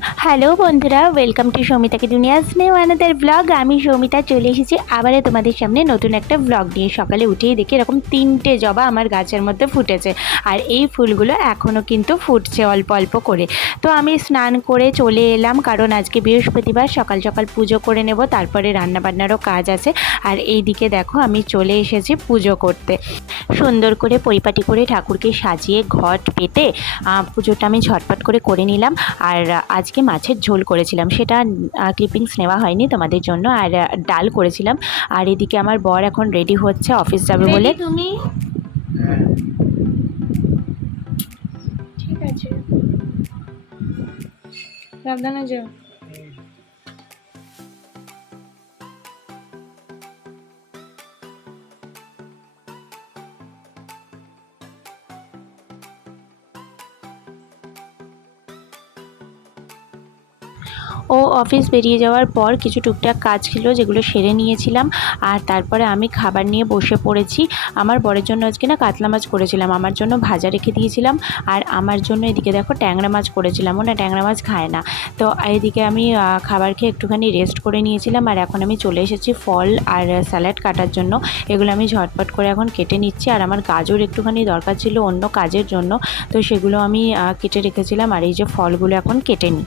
Hello বন্ধুরা welcome to সৌমিতাকে দুনিয়া স্নেহ আনাদের ব্লগ আমি সৌমিতা চলে এসেছি আবারও তোমাদের সামনে নতুন একটা ব্লগ নিয়ে। সকালে উঠেই দেখি এরকম তিনটে জবা আমার গাছের মধ্যে ফুটেছে। আর এই ফুলগুলো এখনও কিন্তু ফুটছে অল্প অল্প করে। তো আমি স্নান করে চলে এলাম, কারণ আজকে বৃহস্পতিবার, সকাল সকাল পুজো করে নেব, তারপরে রান্নাবান্নারও কাজ আছে। আর এই দিকে দেখো, আমি চলে এসেছি পুজো করতে। সুন্দর করে পরিপাটি করে ঠাকুরকে সাজিয়ে ঘট পেতে পুজোটা আমি ঝটপট করে করে নিলাম। আর আজকে মাছের ঝোল করেছিলাম। সেটা ক্লিপিংস নেওয়া হয়নি তোমাদের জন্য আর ডাল করেছিলাম। আর এদিকে আমার বর এখন রেডি হচ্ছে অফিস যাবে বলে। তুমি? ঠিক আছে। সাবধানে যাও। ও অফিস বেরিয়ে যাওয়ার পর কিছু টুকটাক কাজ ছিল যেগুলো সেরে নিয়েছিলাম। আর তারপরে আমি খাবার নিয়ে বসে পড়েছি। আমার বরের জন্য আজকে না কাতলা মাছ করেছিলাম। আমার জন্য ভাজা রেখে দিয়েছিলাম। আর আমার জন্য এদিকে দেখো ট্যাংরা মাছ করেছিলাম। ও না ট্যাংরা মাছ খায় না। তো এদিকে আমি খাবার খেয়ে একটুখানি রেস্ট করে নিয়েছিলাম। আর এখন আমি চলে এসেছি ফল আর স্যালাড কাটার জন্য। এগুলো আমি ঝটপট করে এখন কেটে নিচ্ছি। আর আমার গাজর একটুখানি দরকার ছিল অন্য কাজের জন্য। তো সেগুলো আমি কেটে রেখেছিলাম। আর এই যে ফলগুলো এখন কেটে নিই।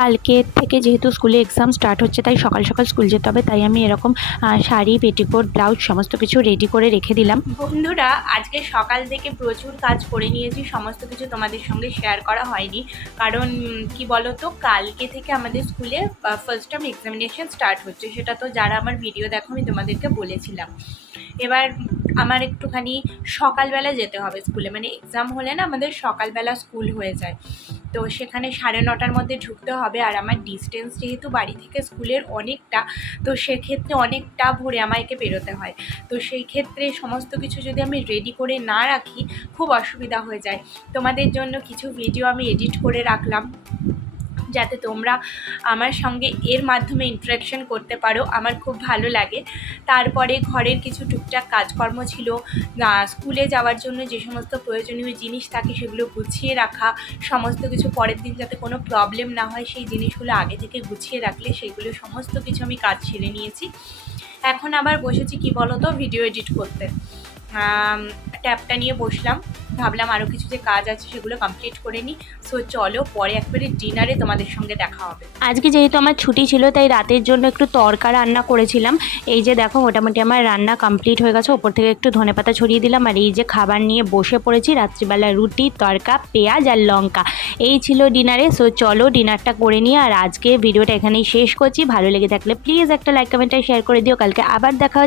কালকে থেকে যেহেতু স্কুলে এক্সাম স্টার্ট হচ্ছে, তাই সকাল সকাল স্কুল যেতে হবে, তাই আমি এরকম শাড়ি, পেটিকোট, ব্লাউজ সমস্ত কিছু রেডি করে রেখে দিলাম। বন্ধুরা, আজকে সকাল থেকে প্রচুর কাজ করে নিয়েছি, সমস্ত কিছু তোমাদের সঙ্গে শেয়ার করা হয়নি। কারণ কি বলতো, কালকে থেকে আমাদের স্কুলে ফার্স্ট টার্ম এক্সামিনেশন স্টার্ট হচ্ছে, সেটা তো যারা আমার ভিডিও দেখো, আমি তোমাদেরকে বলেছিলাম। এবার আমার একটুখানি সকালবেলা যেতে হবে স্কুলে মানে এক্সাম হলে না আমাদের সকালবেলা স্কুল হয়ে যায়। তো সেখানে সাড়ে নটার মধ্যে ঢুকতে হবে আর আমার ডিস্টেন্স যেহেতু বাড়ি থেকে স্কুলের অনেকটা, তো সেক্ষেত্রে অনেকটা ভোরে আমাকে বেরোতে হয়। তো সেই ক্ষেত্রে সমস্ত কিছু যদি আমি রেডি করে না রাখি, খুব অসুবিধা হয়ে যায়। তোমাদের জন্য কিছু ভিডিও আমি এডিট করে রাখলাম। যাতে তোমরা আমার সঙ্গে এর মাধ্যমে ইন্টারাকশন করতে পারো, আমার খুব ভালো লাগে। তারপরে ঘরের কিছু টুকটাক কাজকর্ম ছিল স্কুলে যাওয়ার জন্য যে সমস্ত প্রয়োজনীয় জিনিস থাকে সেগুলো গুছিয়ে রাখা, সমস্ত কিছু পরের দিন যাতে কোনো প্রবলেম না হয়, সেই জিনিসগুলো আগে থেকে গুছিয়ে রাখলে সেগুলো সমস্ত কিছু আমি কাজ সেরে নিয়েছি। এখন আবার বসেছি, কি বলো তো ভিডিও এডিট করতে ট্যাবটা নিয়ে বসলাম। ভাবলাম আরও কিছু যে কাজ আছে সেগুলো কমপ্লিট করে নিই। সো চলো পরে একবারে ডিনারে তোমাদের সঙ্গে দেখা হবে। আজকে যেহেতু আমার ছুটি ছিল, তাই রাতের জন্য একটু তরকা রান্না করেছিলাম। এই যে দেখো, মোটামুটি আমার রান্না কমপ্লিট হয়ে গেছে। ওপর থেকে একটু ধনেপাতা ছড়িয়ে দিলাম। আর এই যে খাবার নিয়ে বসে পড়েছি, রাত্রিবেলা রুটি, তরকা, পেঁয়াজ আর লঙ্কা। এই ছিল ডিনারে সো চলো ডিনারটা করে নিয়ে আর আজকে ভিডিওটা এখানেই শেষ করছি। ভালো লেগে থাকলে প্লিজ একটা লাইক কমেন্টটা শেয়ার করে দিও। কালকে আবার দেখা